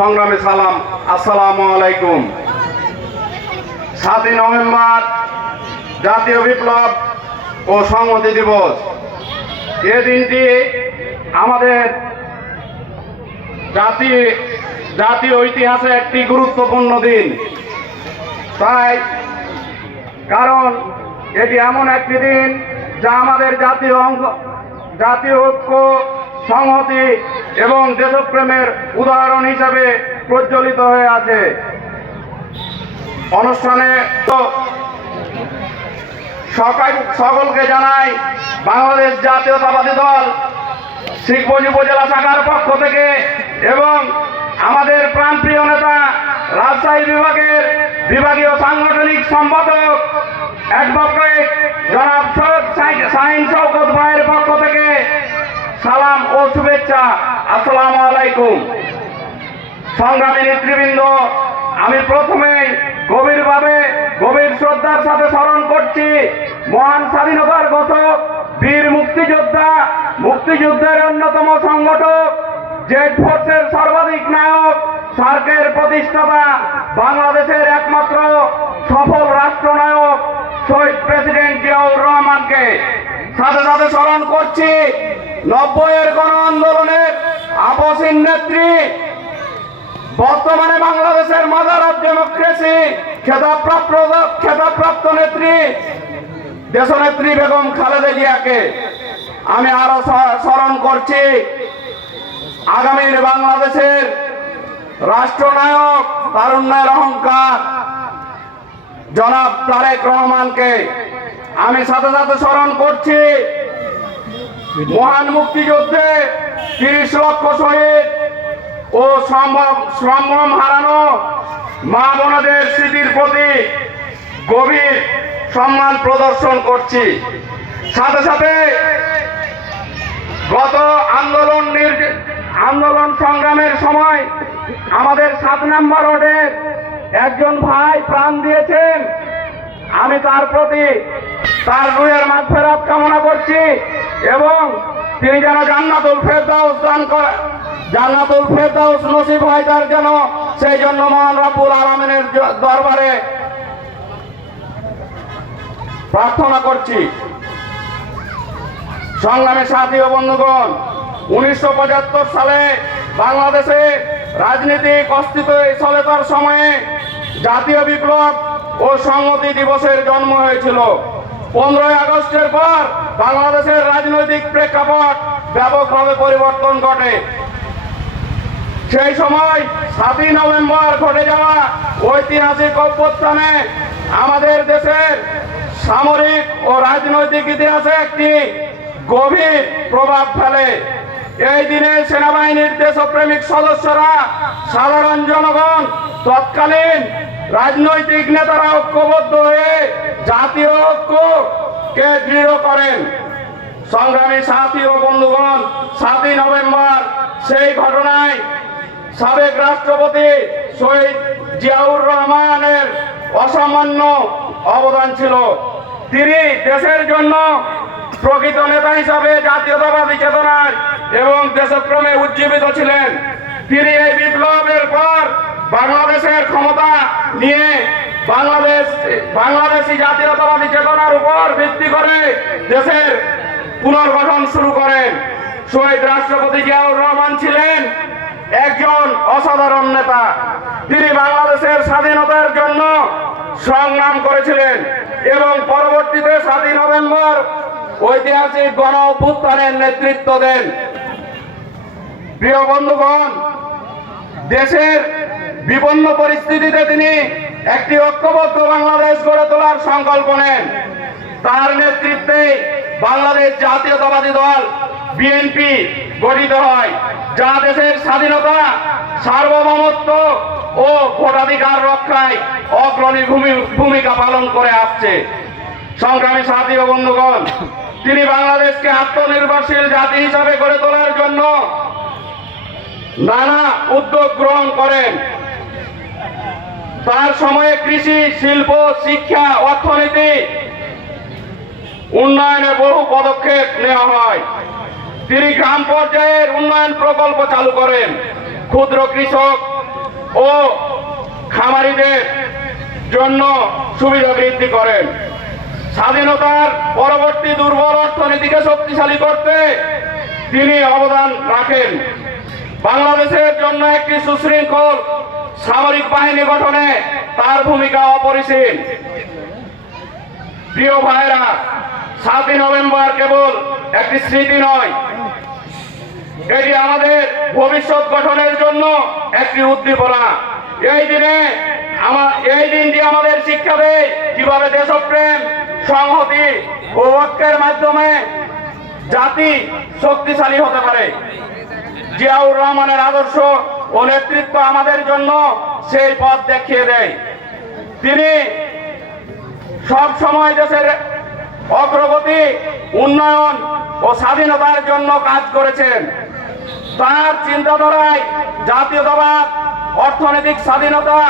সংগ্রামী সালাম, আসসালামু আলাইকুম। 7ই নভেম্বর জাতীয় বিপ্লব ও সংহতি দিবস। এ দিনটি আমাদের জাতীয় ইতিহাসে একটি গুরুত্বপূর্ণ দিন। তাই কারণ এটি এমন একটি দিন যা আমাদের জাতীয় ঐক্য, সংহতি এবং দেশপ্রেমের উদাহরণ হিসাবে প্রজ্বলিত হয়ে আছে। অনুষ্ঠানে সকলকে জানাই বাংলাদেশ জাতীয়তাবাদী দল শিখবনী উপজেলা শাখার পক্ষ থেকে এবং আমাদের প্রাণপ্রিয় নেতা রাজশাহী বিভাগের বিভাগীয় সাংগঠনিক সম্পাদক অ্যাডভোকেট জনাব সৈয়দ শাহীন শওকত ভাইয়ের পক্ষ থেকে সালাম ও শুভেচ্ছা, আসসালামু আলাইকুম। সংগ্রামী নেতৃবৃন্দ, আমি প্রথমেই গভীর শ্রদ্ধার সাথে স্মরণ করছি মহান স্বাধীনতার ঘোষক, বীর মুক্তিযুদ্ধের অন্যতম সংগঠক, জেড ফোর্সের সর্বাধিক নায়ক, সার্কের প্রতিষ্ঠাতা, বাংলাদেশের একমাত্র সফল রাষ্ট্রনায়ক শহীদ প্রেসিডেন্ট জিয়াউর রহমানকে। সাথে সাথে স্মরণ করছি 90-এর গণ আন্দোলনের আপসহীন নেত্রী, বর্তমানে বাংলাদেশের মাদার অফ ডেমোক্রেসি খেতাবপ্রাপ্ত নেত্রী দেশনেত্রী বেগম খালেদা জিয়াকে। আমি আরো স্মরণ করছি আগামীর বাংলাদেশের রাষ্ট্রনায়ক, তারুণ্যের অহংকার জনাব তারেক রহমানকে। আমি সাথে সাথে স্মরণ করছি মহান মুক্তিযুদ্ধে 30 লক্ষ শহীদ ও সম্ভ্রম হারানো মা বোনদের স্মৃতির প্রতি গভীর সম্মান প্রদর্শন করছি। সাথে সাথে গত আন্দোলন সংগ্রামের সময় আমাদের 7 নম্বর ওয়ার্ডের একজন ভাই প্রাণ দিয়েছেন। আমি তার প্রতি তার রুহের মাগফিরাত কামনা করছি এবং তিনি যেন জান্নাতুল ফেরদাউস নসিব হয় তার, যেন সেই জন্য মহান রব্বুল আলামিনের দরবারে প্রার্থনা করছি। সংগ্রামী সাথী ও বন্ধুগণ, 1975 সালে বাংলাদেশে রাজনৈতিক অস্থিতিশীলতার সময়ে জাতীয় বিপ্লব ও সংহতি দিবসের জন্ম হয়েছিল। 15ই আগস্টের পর বাংলাদেশের রাজনৈতিক প্রেক্ষাপট ব্যাপকভাবে পরিবর্তন ঘটে। সেই সময় 7ই নভেম্বর ঘটে যাওয়া ঐতিহাসিক অভ্যুত্থানে আমাদের দেশের সামরিক ও রাজনৈতিক ইতিহাসে একটি গভীর প্রভাব ফেলে। এই দিনে সেনাবাহিনীর দেশপ্রেমিক সদস্যরা, সাধারণ জনগণ, তৎকালীন রাজনৈতিক নেতারা ঐক্যবদ্ধ হয়ে জাতীয় ঐক্যকে দৃঢ় করেন। সংগ্রামী সাথী ও বন্ধুগণ, 7ই নভেম্বর সেই ঘটনায় সাবেক রাষ্ট্রপতি শহীদ জিয়াউর রহমানের অসামান্য অবদান ছিল। তিনি দেশের জন্য প্রকৃত নেতা হিসাবে জাতীয়তাবাদী চেতনায় এবং দেশপ্রেমে উজ্জীবিত ছিলেন। তিনি এই বিপ্লবের পর বাংলাদেশের ক্ষমতা নিয়ে বাংলাদেশি জাতীয়তাবাদী চেতনার উপর ভিত্তি করে দেশের পুনর্গঠন শুরু করেন। শহীদ রাষ্ট্রপতি জিয়াউর রহমান ছিলেন একজন অসাধারণ নেতা। তিনি বাংলাদেশের স্বাধীনতার জন্য সংগ্রাম করেছিলেন এবং পরবর্তীতে 7ই নভেম্বর ঐতিহাসিক গণ অভ্যুত্থানের নেতৃত্ব দেন। প্রিয় বন্ধুগণ, দেশের বিপন্ন পরিস্থিতিতে তিনি একটি ঐক্যবদ্ধ বাংলাদেশ গড়ে তোলার সংকল্প নেন। তার নেতৃত্বে বাংলাদেশ জাতীয়তাবাদী দল বিএনপি গঠিত হয়, যা দেশের স্বাধীনতা, সার্বভৌমত্ব ও ভোটাধিকার রক্ষায় অগ্রণী ভূমিকা পালন করে আসছে। সংগ্রামী সাথী ও বন্ধুগণ, তিনি বাংলাদেশকে আত্মনির্ভরশীল জাতি হিসাবে গড়ে তোলার জন্য নানা উদ্যোগ গ্রহণ করেন। তার সময়ে কৃষি, শিল্প, শিক্ষা, অর্থনীতি উন্নয়নে বহু পদক্ষেপ নেওয়া হয়। তিনি গ্রাম পর্যায়ের উন্নয়ন প্রকল্প চালু করেন। ক্ষুদ্র কৃষক, ও খামারিদের জন্য সুবিধা বৃদ্ধি করেন। স্বাধীনতার পরবর্তী দুর্বল অর্থনীতিকে শক্তিশালী করতে তিনি অবদান রাখেন। বাংলাদেশের জন্য একটি সুশৃঙ্খল সামরিক বাহিনী গঠনে তার ভূমিকা অপরিসীম। প্রিয় ভাইরা, 7ই নভেম্বর কেবল একটি স্মৃতি নয়, এটি আমাদের ভবিষ্যৎ গঠনের জন্য একটি উদ্দীপনা। এই দিনটি আমাদের শিক্ষা দেয় কিভাবে দেশপ্রেম, সংহতি ও ঐক্যের মাধ্যমে জাতি শক্তিশালী হতে পারে। জিয়াউর রহমানের আদর্শ ও নেতৃত্ব আমাদের জন্য সেই পথ দেখিয়ে দেয়। তিনি সব সময় দেশের অগ্রগতি, উন্নয়ন ও স্বাধীনতার জন্য কাজ করেছেন। তার চিন্তাধারায় জাতীয়তাবাদ, অর্থনৈতিক স্বাধীনতা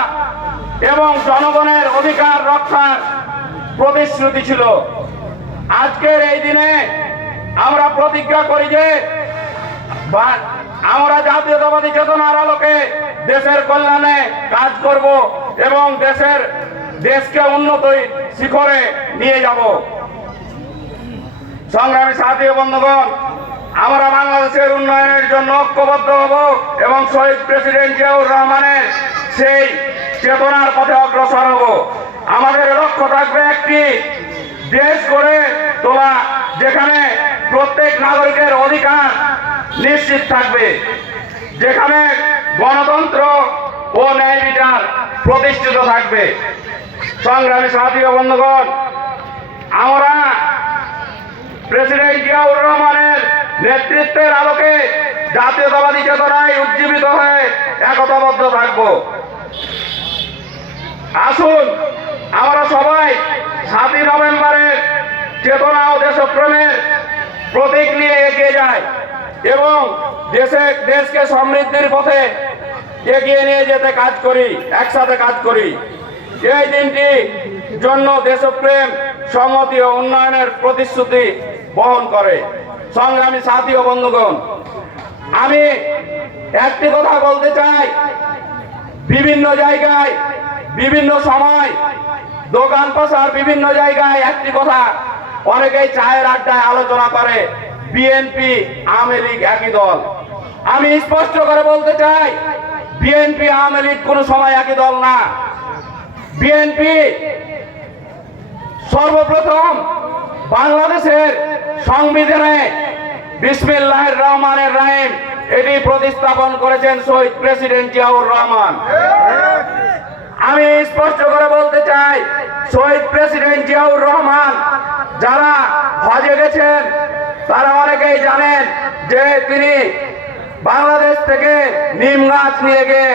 এবং জনগণের অধিকার রক্ষার প্রতিশ্রুতি ছিল। আজকের এই দিনে আমরা প্রতিজ্ঞা করি যে আমরা জাতীয়তাবাদী চেতনার আলোকে দেশের কল্যাণে কাজ করব এবং দেশকে উন্নতির শিখরে নিয়ে যাব। সংগ্রামী সাথী ও বন্ধুগণ, আমরা বাংলাদেশের উন্নয়নের জন্য ঐক্যবদ্ধ হব এবং শহীদ প্রেসিডেন্ট জিয়াউর রহমানের সেই চেতনার পথে অগ্রসর হব। আমাদের লক্ষ্য থাকবে একটি দেশ গড়ে তোলা, যেখানে প্রত্যেক নাগরিকের অধিকার নিশ্চিত থাকবে, যেখানে গণতন্ত্র ও ন্যায় বিচার প্রতিষ্ঠিত থাকবে। সংগ্রামী সাথী ও বন্ধুগণ, আমরা প্রেসিডেন্ট জিয়াউর রহমানের নেতৃত্বের আলোকে জাতীয়তাবাদী চেতনায় উজ্জীবিত হয়ে একতাবদ্ধ থাকব। আসুন আমরা সবাই 7ই নভেম্বরের চেতনা ও দেশপ্রেমের প্রতীক নিয়ে এগিয়ে যাই এবং দেশকে সমৃদ্ধির পথে এগিয়ে নিয়ে যেতে কাজ করি, একসাথে কাজ করি। এই দিনটি জন্য দেশপ্রেম, সংহতি ও উন্নয়নের প্রতিশ্রুতি বহন করে। সংগ্রামী সাথী ও বন্ধুগণ, আমি একটি কথা বলতে চাই, বিভিন্ন জায়গায় বিভিন্ন সময় দোকান পাশার বিভিন্ন জায়গায় একটি কথা অনেকেই চায়ের আড্ডায় আলোচনা করে, বিএনপি আওয়ামী লীগ একই দল। আমি স্পষ্ট করে বলতে চাই, বিএনপি আওয়ামী লীগ কোনো সময় একই দল না। বিএনপি সর্বপ্রথম বাংলাদেশের সংবিধানে বিসমিল্লাহির রহমানির রহিম এটি প্রতিস্থাপন করেছেন শহীদ প্রেসিডেন্ট জিয়াউর রহমান। আমি স্পষ্ট করে বলতে চাই, শহীদ প্রেসিডেন্ট জিয়াউর রহমান যারা হজে গেছেন তারা অনেকেই জানেন যে তিনি বাংলাদেশ থেকে নিম গাছ নিয়ে গিয়ে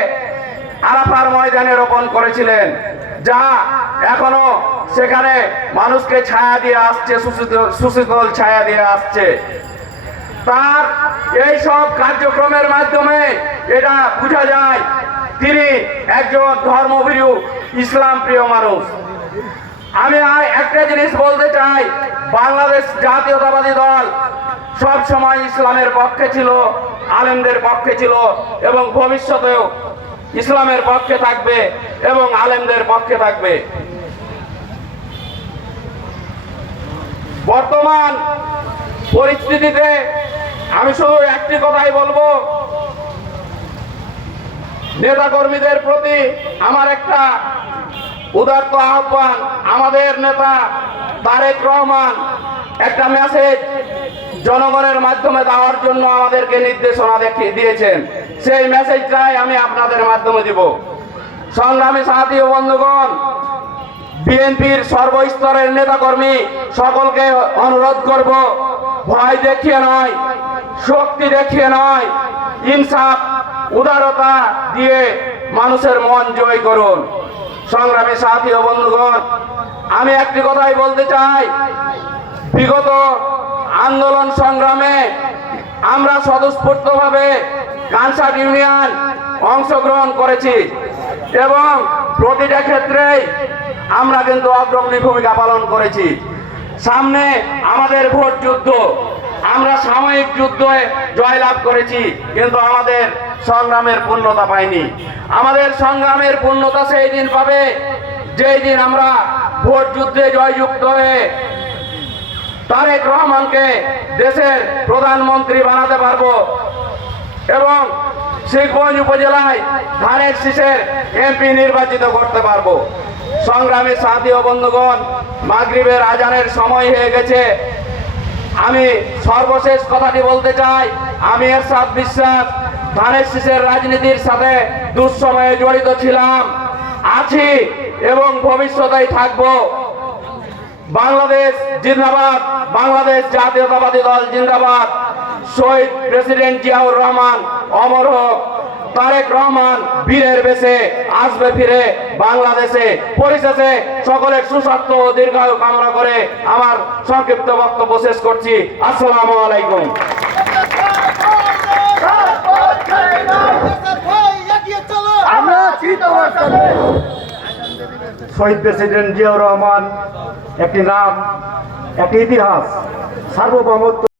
আরাফার ময়দানে রোপণ করেছিলেন, যা এখনো সেখানে মানুষকে ছায়া দিয়ে আসছে, সুশীতল ছায়া দিয়ে আসছে। তার এই সব কার্যক্রমের মাধ্যমে এটা বোঝা যায় তিনি একজন ধর্মভীরু, ইসলাম প্রিয় মানুষ। আমি একটা জিনিস বলতে চাই, বাংলাদেশ জাতীয়তাবাদী দল সব সময় ইসলামের পক্ষে ছিল, আলেমদের পক্ষে ছিল এবং ভবিষ্যতেও ইসলামের পক্ষে থাকবে এবং আলেমদের পক্ষে থাকবে। বর্তমান পরিস্থিতিতে আমি শুধু একটি কথাই বলবো, নেতাকর্মীদের প্রতি আমার একটা উদাত্ত আহ্বান। আমাদের নেতা তারেক রহমান একটা মেসেজ জনগণের মাধ্যমে দেওয়ার জন্য আমাদেরকে নির্দেশনা দিয়েছেন, সেই মেসেজটাই আমি আপনাদের মাধ্যমে দিব। সংগ্রামী সাথী ও বন্ধুগণ, বিএনপির সর্বস্তরের নেতাকর্মী সকলকে অনুরোধ করব, ভয় দেখিয়ে নয়, শক্তি দেখিয়ে নয়, ইনসাফ উদারতা দিয়ে মানুষের মন জয় করুন। সংগ্রামী সাথী ও বন্ধুগণ, আমি একটি কথাই বলতে চাই, বিগত আন্দোলন সংগ্রামে আমরা স্বতঃস্ফূর্তভাবে কানসার্ট ইউনিয়ন অংশগ্রহণ করেছি এবং প্রতিটা ক্ষেত্রেই আমরা কিন্তু অগ্রণী ভূমিকা পালন করেছি। সামনে আমাদের ভোট যুদ্ধ, আমরা সাময়িক যুদ্ধে জয়লাভ করেছি, কিন্তু আমাদের সংগ্রামের পূর্ণতা পাইনি। আমাদের সংগ্রামের পূর্ণতা সেই দিন পাবে যেই দিন আমরা ভোট যুদ্ধে জয়যুক্ত হয়ে তারেক রহমানকে দেশের প্রধানমন্ত্রী বানাতে পারবো এবং শিখগঞ্জ উপজেলায় ধানের শীষের এমপি নির্বাচিত করতে পারবো। সংগ্রামী সাথী ও বন্ধুগণ, মাগরিবের আজানের সময় হয়ে গেছে। আমি সর্বশেষ কথাটি বলতে চাই, আমি এরশাদ বিশ্বাস ধানের শীষের রাজনীতির সাথে দুঃসময়ে জড়িত ছিলাম, আছি এবং ভবিষ্যতেই থাকবো। বাংলাদেশ জিন্দাবাদ, বাংলাদেশ জাতীয়তাবাদী দল জিন্দাবাদ। শহীদ প্রেসিডেন্ট জিয়াউর রহমান অমর হোক। তারেক রহমান বীরের বেশে আসবে ফিরে বাংলাদেশে। পরিশেষে সকলের সুস্বাস্থ্য ও দীর্ঘায়ু কামনা করে আমার সংক্ষিপ্ত বক্তব্য শেষ করছি। আসসালামু আলাইকুম। শহীদ প্রেসিডেন্ট জিয়াউর রহমান একটি নাম, একটি ইতিহাস, সার্বভৌমত্ব।